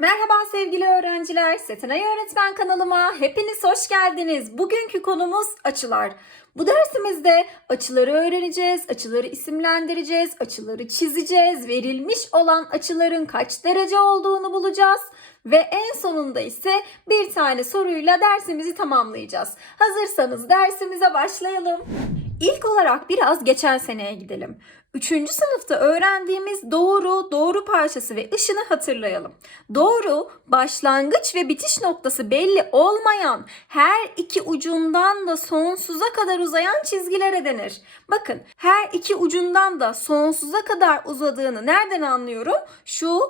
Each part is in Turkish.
Merhaba sevgili öğrenciler. Setenay Öğretmen kanalıma hepiniz hoş geldiniz. Bugünkü konumuz açılar. Bu dersimizde açıları öğreneceğiz, açıları isimlendireceğiz, açıları çizeceğiz, verilmiş olan açıların kaç derece olduğunu bulacağız ve en sonunda ise bir tane soruyla dersimizi tamamlayacağız. Hazırsanız dersimize başlayalım. İlk olarak biraz geçen seneye gidelim. Üçüncü sınıfta öğrendiğimiz doğru, doğru parçası ve ışını hatırlayalım. Doğru, başlangıç ve bitiş noktası belli olmayan, her iki ucundan da sonsuza kadar uzayan çizgilere denir. Bakın, her iki ucundan da sonsuza kadar uzadığını nereden anlıyorum? Şu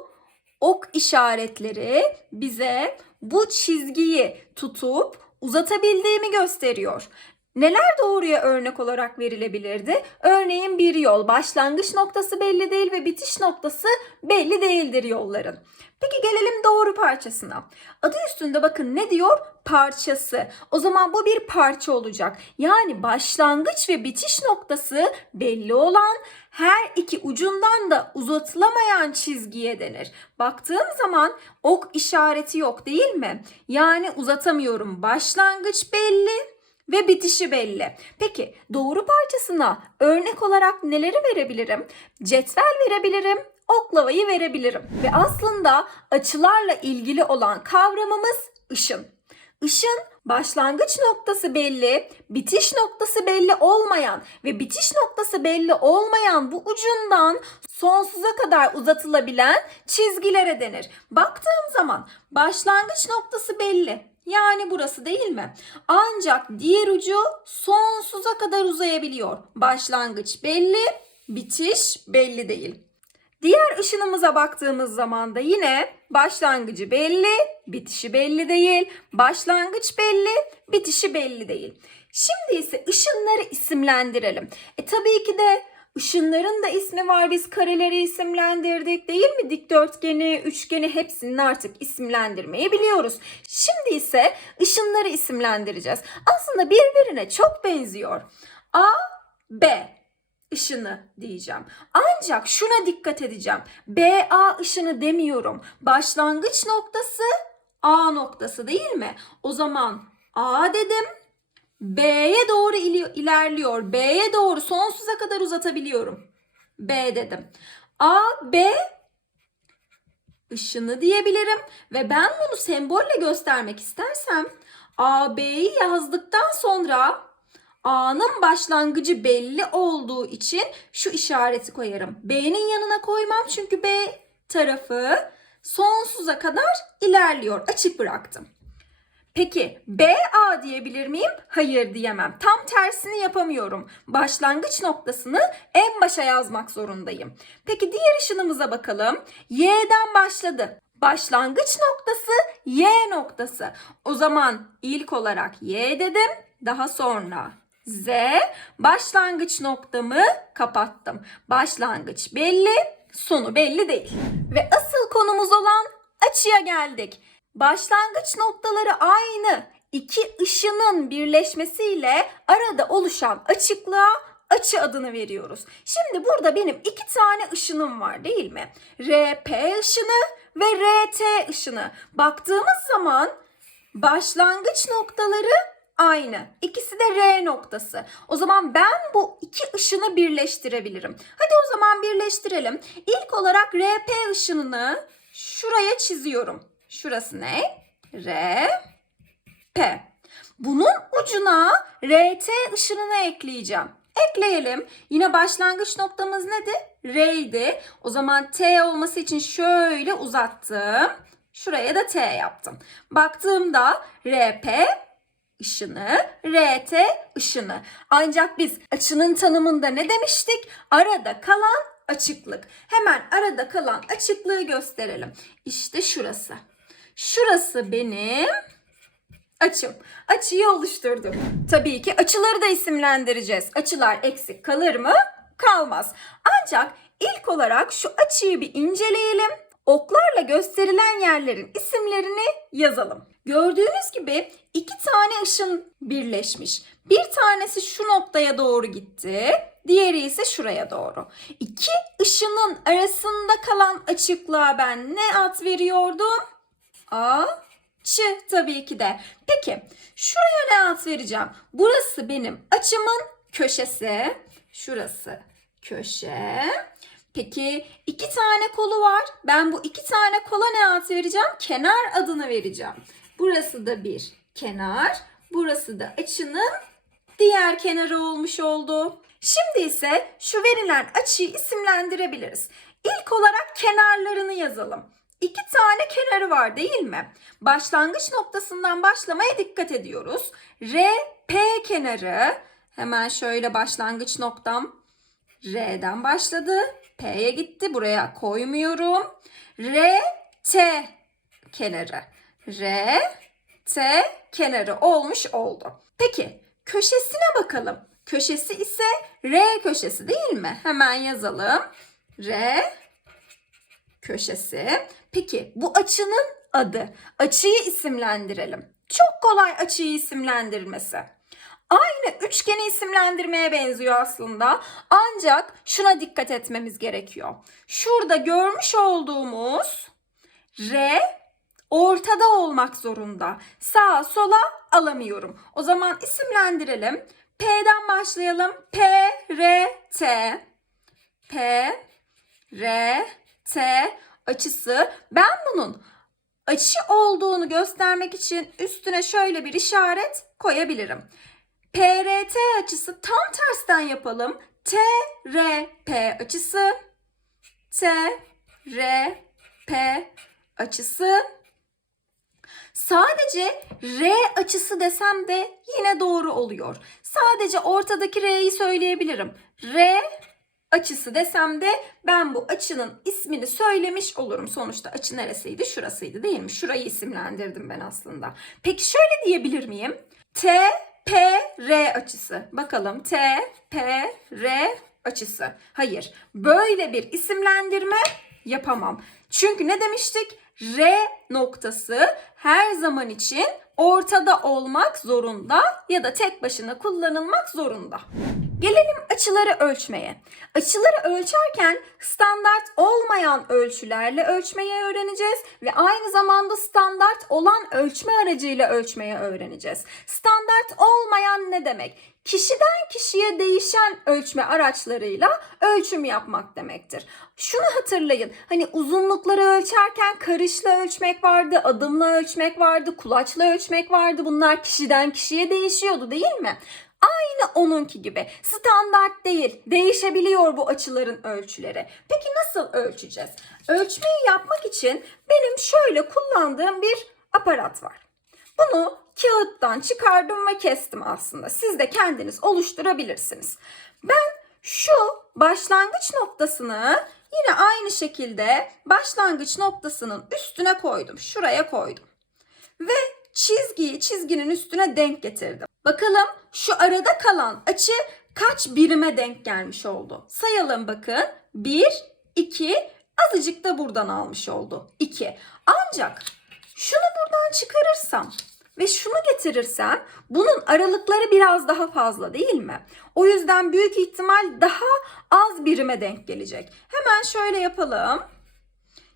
ok işaretleri bize bu çizgiyi tutup uzatabildiğimi gösteriyor. Neler doğruya örnek olarak verilebilirdi? Örneğin bir yol başlangıç noktası belli değil ve bitiş noktası belli değildir yolların. Peki gelelim doğru parçasına. Adı üstünde bakın ne diyor? Parçası. O zaman bu bir parça olacak. Yani başlangıç ve bitiş noktası belli olan her iki ucundan da uzatılamayan çizgiye denir. Baktığım zaman ok işareti yok değil mi? Yani uzatamıyorum. Başlangıç belli ve bitişi belli. Peki doğru parçasına örnek olarak neleri verebilirim? Cetvel verebilirim, oklavayı verebilirim. Ve aslında açılarla ilgili olan kavramımız ışın. Işın başlangıç noktası belli, bitiş noktası belli olmayan ve bitiş noktası belli olmayan bu ucundan sonsuza kadar uzatılabilen çizgilere denir. Baktığım zaman başlangıç noktası belli. Yani burası değil mi? Ancak diğer ucu sonsuza kadar uzayabiliyor. Başlangıç belli, bitiş belli değil. Diğer ışınımıza baktığımız zaman da yine başlangıcı belli, bitişi belli değil. Başlangıç belli, bitişi belli değil. Şimdi ise ışınları isimlendirelim. E tabii ki de ışınların da ismi var. Biz kareleri isimlendirdik değil mi? Dikdörtgeni, üçgeni hepsini artık isimlendirmeyi biliyoruz. Şimdi ise ışınları isimlendireceğiz. Aslında birbirine çok benziyor. A, B ışını diyeceğim. Ancak şuna dikkat edeceğim. BA ışını demiyorum. Başlangıç noktası A noktası değil mi? O zaman A dedim. B'ye doğru ilerliyor. B'ye doğru sonsuza kadar uzatabiliyorum. B dedim. A, B ışını diyebilirim ve ben bunu sembolle göstermek istersem AB'yi yazdıktan sonra A'nın başlangıcı belli olduğu için şu işareti koyarım. B'nin yanına koymam çünkü B tarafı sonsuza kadar ilerliyor. Açık bıraktım. Peki BA diyebilir miyim? Hayır diyemem. Tam tersini yapamıyorum. Başlangıç noktasını en başa yazmak zorundayım. Peki diğer ışınımıza bakalım. Y'den başladı. Başlangıç noktası Y noktası. O zaman ilk olarak Y dedim. Daha sonra Z. Başlangıç noktamı kapattım. Başlangıç belli, sonu belli değil. Ve asıl konumuz olan açıya geldik. Başlangıç noktaları aynı. İki ışının birleşmesiyle arada oluşan açıklığa açı adını veriyoruz. Şimdi burada benim iki tane ışınım var değil mi? RP ışını ve RT ışını. Baktığımız zaman başlangıç noktaları aynı. İkisi de R noktası. O zaman ben bu iki ışını birleştirebilirim. Hadi o zaman birleştirelim. İlk olarak RP ışınını şuraya çiziyorum. Şurası ne? R, P. Bunun ucuna RT ışınını ekleyeceğim. Ekleyelim. Yine başlangıç noktamız nedir? R'ydi. O zaman T olması için şöyle uzattım. Şuraya da T yaptım. Baktığımda RP ışını, RT ışını. Ancak biz açının tanımında ne demiştik? Arada kalan açıklık. Hemen arada kalan açıklığı gösterelim. İşte şurası. Şurası benim açım. Açıyı oluşturdum. Tabii ki açıları da isimlendireceğiz. Açılar eksik kalır mı? Kalmaz. Ancak ilk olarak şu açıyı bir inceleyelim. Oklarla gösterilen yerlerin isimlerini yazalım. Gördüğünüz gibi iki tane ışın birleşmiş. Bir tanesi şu noktaya doğru gitti. Diğeri ise şuraya doğru. İki ışının arasında kalan açıklığa ben ne ad veriyordum? Açı tabii ki de. Peki şuraya ne ad vereceğim? Burası benim açımın köşesi. Şurası köşe. Peki iki tane kolu var. Ben bu iki tane kola ne ad vereceğim? Kenar adını vereceğim. Burası da bir kenar. Burası da açının diğer kenarı olmuş oldu. Şimdi ise şu verilen açıyı isimlendirebiliriz. İlk olarak kenarlarını yazalım. İki tane kenarı var değil mi? Başlangıç noktasından başlamaya dikkat ediyoruz. R, P kenarı. Hemen şöyle başlangıç noktam R'den başladı. P'ye gitti. Buraya koymuyorum. R, T kenarı. R, T kenarı olmuş oldu. Peki köşesine bakalım. Köşesi ise R köşesi değil mi? Hemen yazalım. R köşesi. Peki bu açının adı. Açıyı isimlendirelim. Çok kolay açıyı isimlendirmesi. Aynı üçgeni isimlendirmeye benziyor aslında. Ancak şuna dikkat etmemiz gerekiyor. Şurada görmüş olduğumuz R ortada olmak zorunda. Sağa sola alamıyorum. O zaman isimlendirelim. P'den başlayalım. P, R, T. P, R, T açısı. Ben bunun açı olduğunu göstermek için üstüne şöyle bir işaret koyabilirim. PRT açısı tam tersten yapalım. TRP açısı. TRP açısı. Sadece R açısı desem de yine doğru oluyor. Sadece ortadaki R'yi söyleyebilirim. R açısı desem de ben bu açının ismini söylemiş olurum. Sonuçta açı neresiydi? Şurasıydı değil mi? Şurayı isimlendirdim ben aslında. Peki şöyle diyebilir miyim? T, P, R açısı. Bakalım T, P, R açısı. Hayır. Böyle bir isimlendirme yapamam. Çünkü ne demiştik? R noktası her zaman için ortada olmak zorunda ya da tek başına kullanılmak zorunda. Gelelim açıları ölçmeye. Açıları ölçerken standart olmayan ölçülerle ölçmeyi öğreneceğiz ve aynı zamanda standart olan ölçme aracıyla ölçmeyi öğreneceğiz. Standart olmayan ne demek? Kişiden kişiye değişen ölçme araçlarıyla ölçüm yapmak demektir. Şunu hatırlayın. Hani uzunlukları ölçerken karışla ölçmek vardı, adımla ölçmek vardı, kulaçla ölçmek vardı. Bunlar kişiden kişiye değişiyordu değil mi? Aynı onunki gibi. Standart değil. Değişebiliyor bu açıların ölçüleri. Peki nasıl ölçeceğiz? Ölçmeyi yapmak için benim şöyle kullandığım bir aparat var. Bunu kağıttan çıkardım ve kestim aslında. Siz de kendiniz oluşturabilirsiniz. Ben şu başlangıç noktasını yine aynı şekilde başlangıç noktasının üstüne koydum. Şuraya koydum. Ve çizgiyi çizginin üstüne denk getirdim. Bakalım şu arada kalan açı kaç birime denk gelmiş oldu? Sayalım bakın. 1, 2, azıcık da buradan almış oldu. 2. Ancak şunu buradan çıkarırsam ve şunu getirirsem bunun aralıkları biraz daha fazla değil mi? O yüzden büyük ihtimal daha az birime denk gelecek. Hemen şöyle yapalım.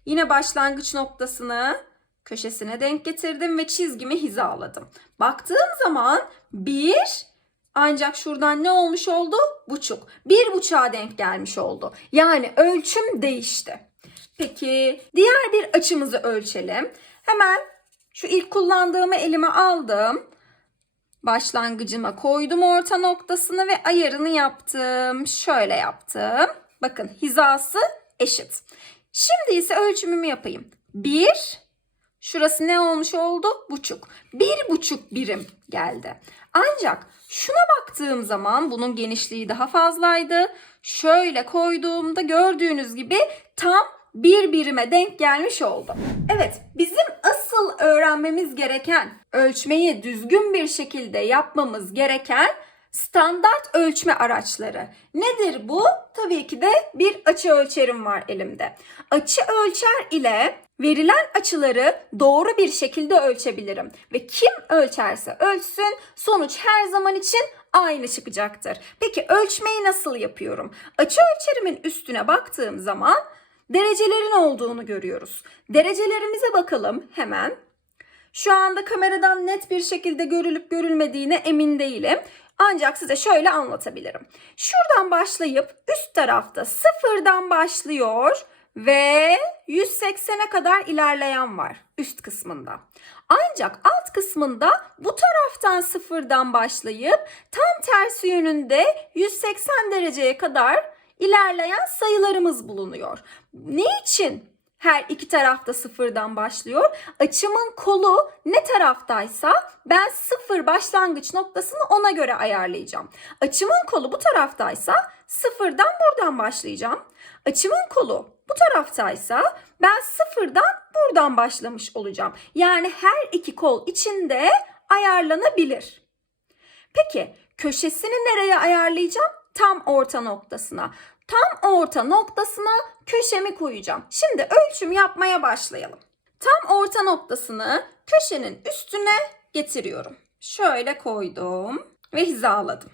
Yine başlangıç noktasını köşesine denk getirdim ve çizgimi hizaladım. Baktığım zaman bir ancak şuradan ne olmuş oldu? Buçuk. Bir buçuğa denk gelmiş oldu. Yani ölçüm değişti. Peki diğer bir açımızı ölçelim. Hemen şu ilk kullandığımı elime aldım. Başlangıcıma koydum orta noktasını ve ayarını yaptım. Şöyle yaptım. Bakın hizası eşit. Şimdi ise ölçümümü yapayım. 1 Şurası ne olmuş oldu? Buçuk. Bir buçuk birim geldi. Ancak şuna baktığım zaman bunun genişliği daha fazlaydı. Şöyle koyduğumda gördüğünüz gibi tam bir birime denk gelmiş oldu. Evet, bizim asıl öğrenmemiz gereken, ölçmeyi düzgün bir şekilde yapmamız gereken standart ölçme araçları. Nedir bu? Tabii ki de bir açı ölçerim var elimde. Açı ölçer ile verilen açıları doğru bir şekilde ölçebilirim ve kim ölçerse ölçsün sonuç her zaman için aynı çıkacaktır. Peki ölçmeyi nasıl yapıyorum? Açı ölçerimin üstüne baktığım zaman derecelerin olduğunu görüyoruz. Derecelerimize bakalım hemen. Şu anda kameradan net bir şekilde görülüp görülmediğine emin değilim. Ancak size şöyle anlatabilirim. Şuradan başlayıp üst tarafta sıfırdan başlıyor ve 180'e kadar ilerleyen var üst kısmında. Ancak alt kısmında bu taraftan sıfırdan başlayıp tam tersi yönünde 180 dereceye kadar ilerleyen sayılarımız bulunuyor. Ne için her iki tarafta sıfırdan başlıyor? Açımın kolu ne taraftaysa ben sıfır başlangıç noktasını ona göre ayarlayacağım. Açımın kolu bu taraftaysa sıfırdan buradan başlayacağım. Açımın kolu bu taraftaysa ben sıfırdan buradan başlamış olacağım. Yani her iki kol içinde ayarlanabilir. Peki köşesini nereye ayarlayacağım? Tam orta noktasına. Tam orta noktasına köşemi koyacağım. Şimdi ölçüm yapmaya başlayalım. Tam orta noktasını köşenin üstüne getiriyorum. Şöyle koydum ve hizaladım.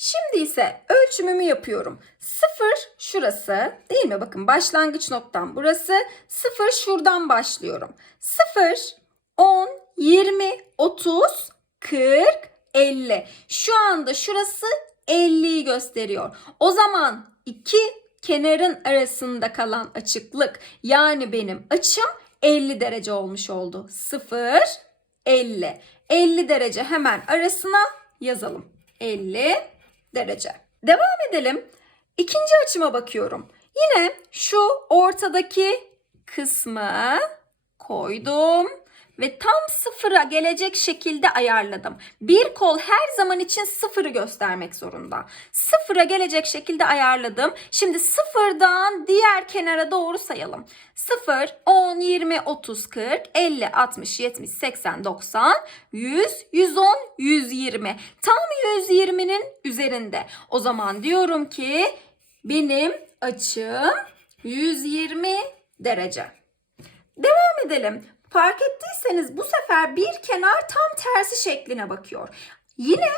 Şimdi ise ölçümümü yapıyorum. Sıfır şurası değil mi? Bakın başlangıç noktam burası. Sıfır şuradan başlıyorum. Sıfır, 10, 20, 30, 40, 50. Şu anda şurası 50'yi gösteriyor. O zaman iki kenarın arasında kalan açıklık yani benim açım 50 derece olmuş oldu. 0, 50. 50 derece hemen arasına yazalım. 50 derece. Devam edelim. İkinci açıma bakıyorum. Yine şu ortadaki kısmı koydum ve tam sıfıra gelecek şekilde ayarladım. Bir kol her zaman için sıfırı göstermek zorunda. Sıfıra gelecek şekilde ayarladım. Şimdi sıfırdan diğer kenara doğru sayalım. 0, 10, 20, 30, 40, 50, 60, 70, 80, 90, 100, 110, 120. Tam 120'nin üzerinde. O zaman diyorum ki benim açım 120 derece. Devam edelim. Fark ettiyseniz bu sefer bir kenar tam tersi şekline bakıyor. Yine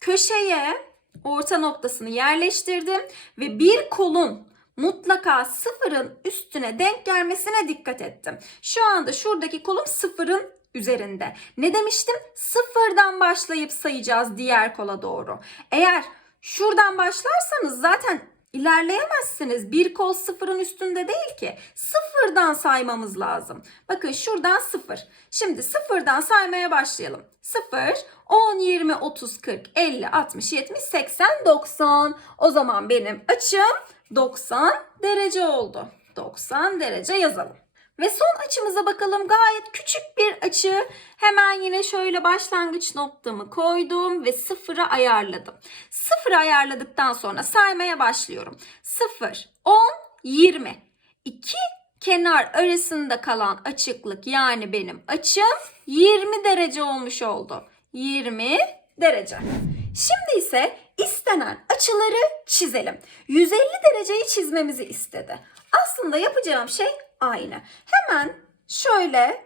köşeye orta noktasını yerleştirdim ve bir kolun mutlaka sıfırın üstüne denk gelmesine dikkat ettim. Şu anda şuradaki kolum sıfırın üzerinde. Ne demiştim? Sıfırdan başlayıp sayacağız diğer kola doğru. Eğer şuradan başlarsanız zaten ilerleyemezsiniz. Bir kol sıfırın üstünde değil ki. Sıfırdan saymamız lazım. Bakın şuradan sıfır. Şimdi sıfırdan saymaya başlayalım. 0, 10, 20, 30, 40, 50, 60, 70, 80, 90. O zaman benim açım 90 derece oldu. 90 derece yazalım. Ve son açımıza bakalım. Gayet küçük bir açı. Hemen yine şöyle başlangıç noktamı koydum ve sıfıra ayarladım. Sıfıra ayarladıktan sonra saymaya başlıyorum. 0, 10, 20. İki kenar arasında kalan açıklık yani benim açım 20 derece olmuş oldu. 20 derece. Şimdi ise istenen açıları çizelim. 150 dereceyi çizmemizi istedi. Aslında yapacağım şey aynı. Hemen şöyle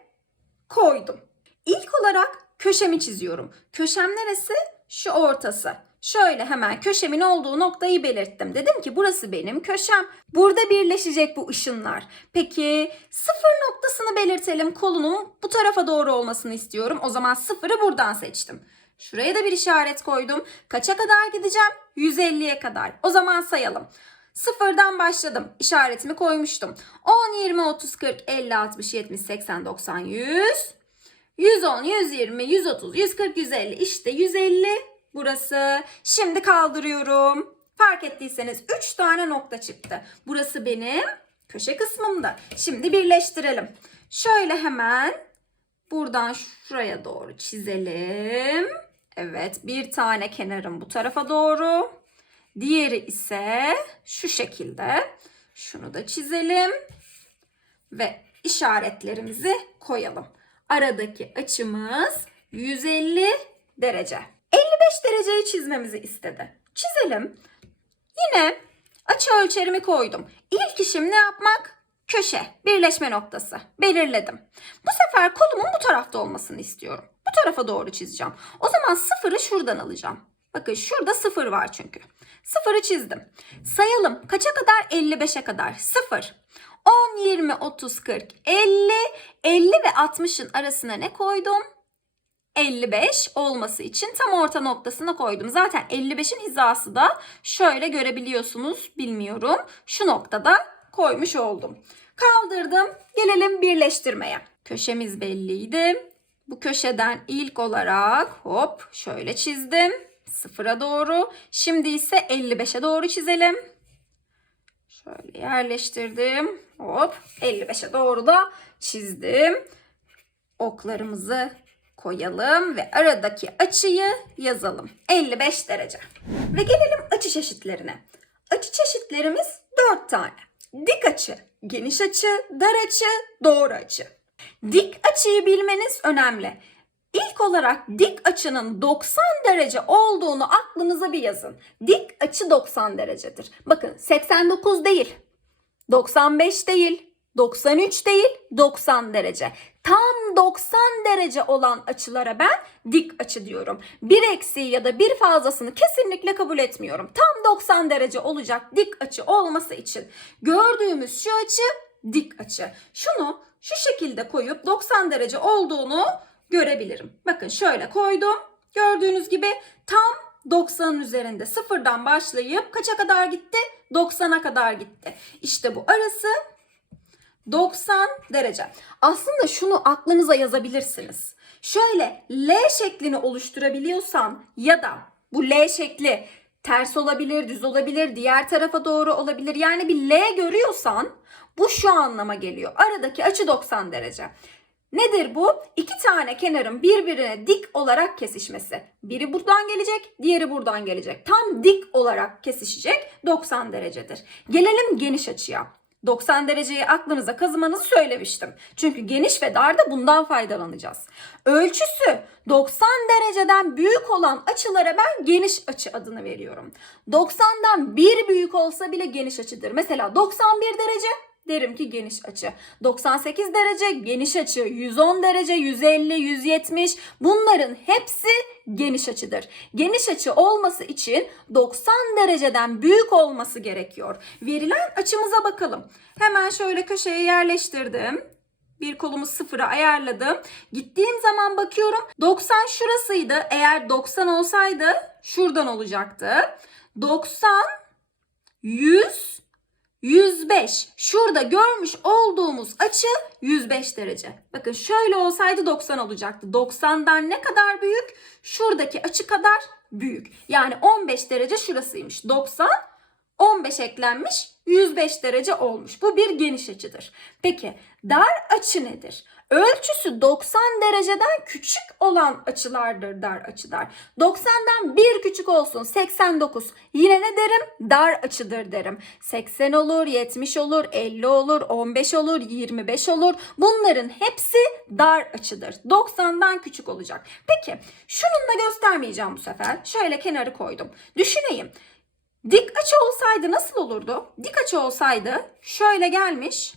koydum. İlk olarak köşemi çiziyorum. Köşem neresi? Şu ortası. Şöyle hemen köşemin olduğu noktayı belirttim. Dedim ki burası benim köşem. Burada birleşecek bu ışınlar. Peki sıfır noktasını belirtelim. Kolunun bu tarafa doğru olmasını istiyorum. O zaman sıfırı buradan seçtim. Şuraya da bir işaret koydum. Kaça kadar gideceğim? 150'ye kadar. O zaman sayalım. Sıfırdan başladım. İşaretimi koymuştum. 10, 20, 30, 40, 50, 60, 70, 80, 90, 100. 110, 120, 130, 140, 150. İşte 150 burası. Şimdi kaldırıyorum. Fark ettiyseniz 3 tane nokta çıktı. Burası benim köşe kısmımda. Şimdi birleştirelim. Şöyle hemen buradan şuraya doğru çizelim. Evet bir tane kenarım bu tarafa doğru. Diğeri ise şu şekilde. Şunu da çizelim. Ve işaretlerimizi koyalım. Aradaki açımız 150 derece. 55 dereceyi çizmemizi istedi. Çizelim. Yine açı ölçerimi koydum. İlk işim ne yapmak? Köşe, birleşme noktası. Belirledim. Bu sefer kolumun bu tarafta olmasını istiyorum. Bu tarafa doğru çizeceğim. O zaman sıfırı şuradan alacağım. Bakın şurada sıfır var çünkü. Sıfırı çizdim. Sayalım. Kaça kadar? 55'e kadar. Sıfır. 10, 20, 30, 40, 50. 50 ve 60'ın arasına ne koydum? 55 olması için tam orta noktasına koydum. Zaten 55'in hizası da şöyle görebiliyorsunuz bilmiyorum. Şu noktada koymuş oldum. Kaldırdım. Gelelim birleştirmeye. Köşemiz belliydi. Bu köşeden ilk olarak hop şöyle çizdim. Sıfıra doğru. Şimdi ise 55'e doğru çizelim. Şöyle yerleştirdim. Hop 55'e doğru da çizdim. Oklarımızı koyalım ve aradaki açıyı yazalım. 55 derece. Ve gelelim açı çeşitlerine. Açı çeşitlerimiz 4 tane. Dik açı, geniş açı, dar açı, doğru açı. Dik açıyı bilmeniz önemli. İlk olarak dik açının 90 derece olduğunu aklınıza bir yazın. Dik açı 90 derecedir. Bakın 89 değil, 95 değil, 93 değil, 90 derece. Tam 90 derece olan açılara ben dik açı diyorum. Bir eksiği ya da bir fazlasını kesinlikle kabul etmiyorum. Tam 90 derece olacak dik açı olması için gördüğümüz şu açı dik açı. Şunu şu şekilde koyup 90 derece olduğunu görebilirim. Bakın şöyle koydum. Gördüğünüz gibi tam 90'ın üzerinde sıfırdan başlayıp kaça kadar gitti? 90'a kadar gitti. İşte bu arası 90 derece. Aslında şunu aklınıza yazabilirsiniz. Şöyle L şeklini oluşturabiliyorsan ya da bu L şekli ters olabilir, düz olabilir, diğer tarafa doğru olabilir. Yani bir L görüyorsan bu şu anlama geliyor. Aradaki açı 90 derece. Nedir bu? İki tane kenarın birbirine dik olarak kesişmesi. Biri buradan gelecek, diğeri buradan gelecek. Tam dik olarak kesişecek 90 derecedir. Gelelim geniş açıya. 90 dereceyi aklınıza kazımanızı söylemiştim. Çünkü geniş ve dar da bundan faydalanacağız. Ölçüsü 90 dereceden büyük olan açılara ben geniş açı adını veriyorum. 90'dan bir büyük olsa bile geniş açıdır. Mesela 91 derece derim ki geniş açı. 98 derece geniş açı, 110 derece, 150, 170 bunların hepsi geniş açıdır. Geniş açı olması için 90 dereceden büyük olması gerekiyor. Verilen açımıza bakalım. Hemen şöyle köşeye yerleştirdim. Bir kolumu sıfıra ayarladım. Gittiğim zaman bakıyorum 90 şurasıydı. Eğer 90 olsaydı şuradan olacaktı. 90, 100, 105. Şurada görmüş olduğumuz açı 105 derece. Bakın şöyle olsaydı 90 olacaktı. 90'dan ne kadar büyük? Şuradaki açı kadar büyük. Yani 15 derece şurasıymış. 90 15 eklenmiş 105 derece olmuş. Bu bir geniş açıdır. Peki dar açı nedir? Ölçüsü 90 dereceden küçük olan açılardır dar açılar. 90'dan bir küçük olsun 89. Yine ne derim? Dar açıdır derim. 80 olur, 70 olur, 50 olur, 15 olur, 25 olur. Bunların hepsi dar açıdır. 90'dan küçük olacak. Peki şununla göstermeyeceğim bu sefer. Şöyle kenarı koydum. Düşüneyim. Dik açı olsaydı nasıl olurdu? Dik açı olsaydı şöyle gelmiş,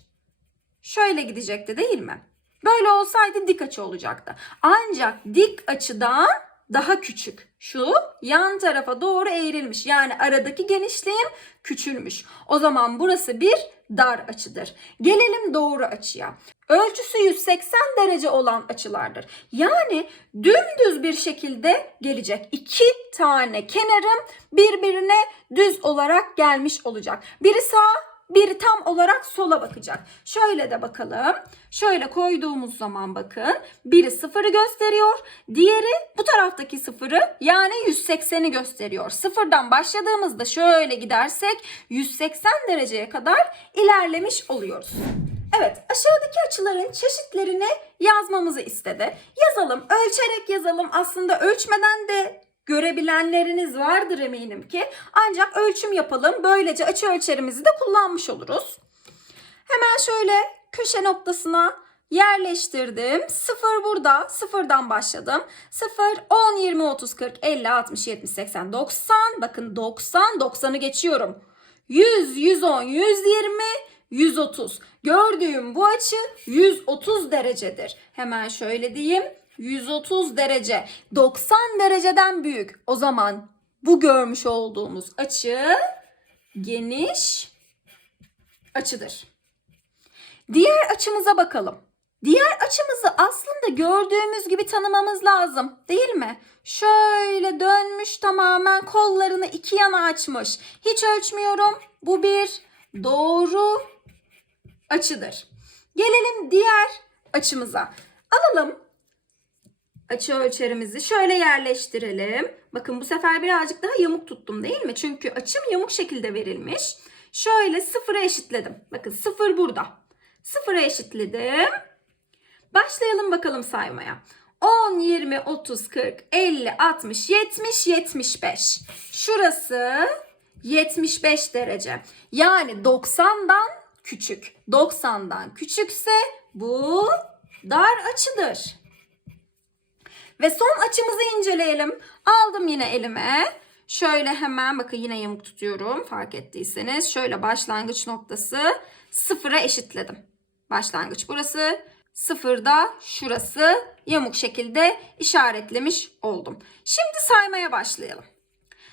şöyle gidecekti değil mi? Böyle olsaydı dik açı olacaktı. Ancak dik açıdan daha küçük. Şu yan tarafa doğru eğrilmiş. Yani aradaki genişliğim küçülmüş. O zaman burası bir dar açıdır. Gelelim doğru açıya. Ölçüsü 180 derece olan açılardır. Yani dümdüz bir şekilde gelecek. İki tane kenarım birbirine düz olarak gelmiş olacak. Biri sağ, biri tam olarak sola bakacak. Şöyle de bakalım. Şöyle koyduğumuz zaman bakın. Biri sıfırı gösteriyor. Diğeri bu taraftaki sıfırı yani 180'i gösteriyor. Sıfırdan başladığımızda şöyle gidersek 180 dereceye kadar ilerlemiş oluyoruz. Evet aşağıdaki açıların çeşitlerini yazmamızı istedi. Yazalım ölçerek yazalım aslında ölçmeden de görebilenleriniz vardır eminim ki. Ancak ölçüm yapalım. Böylece açı ölçerimizi de kullanmış oluruz. Hemen şöyle köşe noktasına yerleştirdim. Sıfır burada. Sıfırdan başladım. Sıfır, 10, 20, 30, 40, 50, 60, 70, 80, 90. Bakın 90, 90'ı geçiyorum. 100, 110, 120, 130. Gördüğüm bu açı 130 derecedir. Hemen şöyle diyeyim. 130 derece. 90 dereceden büyük. O zaman Bu görmüş olduğumuz açı geniş açıdır. Diğer açımıza bakalım. Diğer açımızı aslında gördüğümüz gibi tanımamız lazım, değil mi? Şöyle dönmüş tamamen kollarını iki yana açmış. Hiç ölçmüyorum. Bu bir doğru açıdır. Gelelim diğer açımıza. Alalım açı ölçerimizi şöyle yerleştirelim. Bakın bu sefer birazcık daha yamuk tuttum değil mi? Çünkü açım yamuk şekilde verilmiş. Şöyle sıfıra eşitledim. Bakın sıfır burada. Sıfıra eşitledim. Başlayalım bakalım saymaya. 10, 20, 30, 40, 50, 60, 70, 75. Şurası 75 derece. Yani 90'dan küçük. 90'dan küçükse bu dar açıdır. Ve son açımızı inceleyelim. Aldım yine elime. Şöyle hemen bakın yine yamuk tutuyorum fark ettiyseniz. Şöyle başlangıç noktası sıfıra eşitledim. Başlangıç burası. Sıfırda şurası yamuk şekilde işaretlemiş oldum. Şimdi saymaya başlayalım.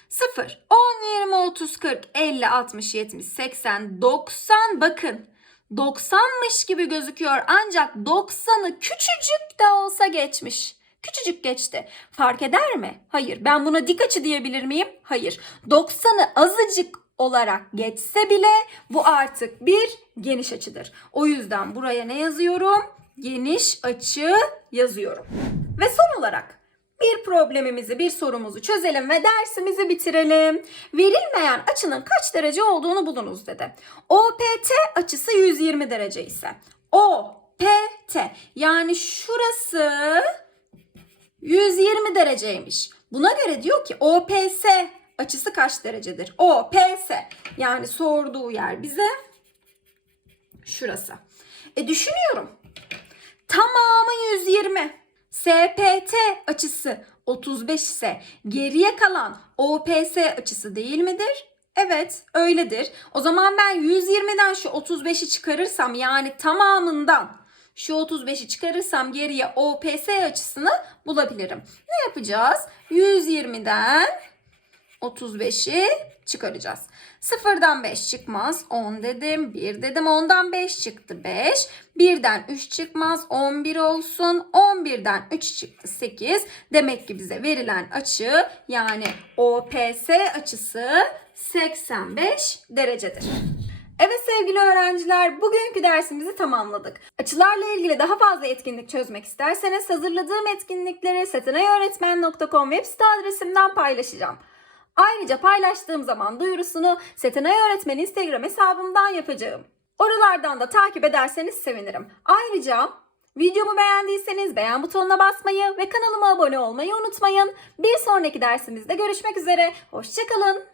0, 10, 20, 30, 40, 50, 60, 70, 80, 90 bakın. 90'mış gibi gözüküyor ancak 90'ı küçücük de olsa geçmiş. Küçücük geçti. Fark eder mi? Hayır. Ben buna dik açı diyebilir miyim? Hayır. 90'ı azıcık olarak geçse bile bu artık bir geniş açıdır. O yüzden buraya ne yazıyorum? Geniş açı yazıyorum. Ve son olarak bir problemimizi, bir sorumuzu çözelim ve dersimizi bitirelim. Verilmeyen açının kaç derece olduğunu bulunuz dedi. OPT açısı 120 derece ise OPT yani şurası 120 dereceymiş. Buna göre diyor ki OPS açısı kaç derecedir? OPS yani sorduğu yer bize şurası. E düşünüyorum. Tamamı 120. SPT açısı 35 ise geriye kalan OPS açısı değil midir? Evet öyledir. O zaman ben 120'den şu 35'i çıkarırsam yani tamamından şu 35'i çıkarırsam geriye OPS açısını bulabilirim. Ne yapacağız? 120'den 35'i çıkaracağız. Sıfırdan 5 çıkmaz. 10 dedim. 1 dedim. 10'dan 5 çıktı. 5. 1'den 3 çıkmaz. 11 olsun. 11'den 3 çıktı. 8. Demek ki bize verilen açı yani OPS açısı 85 derecedir. Evet sevgili öğrenciler, bugünkü dersimizi tamamladık. Açılarla ilgili daha fazla etkinlik çözmek isterseniz hazırladığım etkinlikleri setenayöğretmen.com web site adresimden paylaşacağım. Ayrıca paylaştığım zaman duyurusunu Setenay Öğretmen Instagram hesabımdan yapacağım. Oralardan da takip ederseniz sevinirim. Ayrıca videomu beğendiyseniz beğen butonuna basmayı ve kanalıma abone olmayı unutmayın. Bir sonraki dersimizde görüşmek üzere. Hoşçakalın.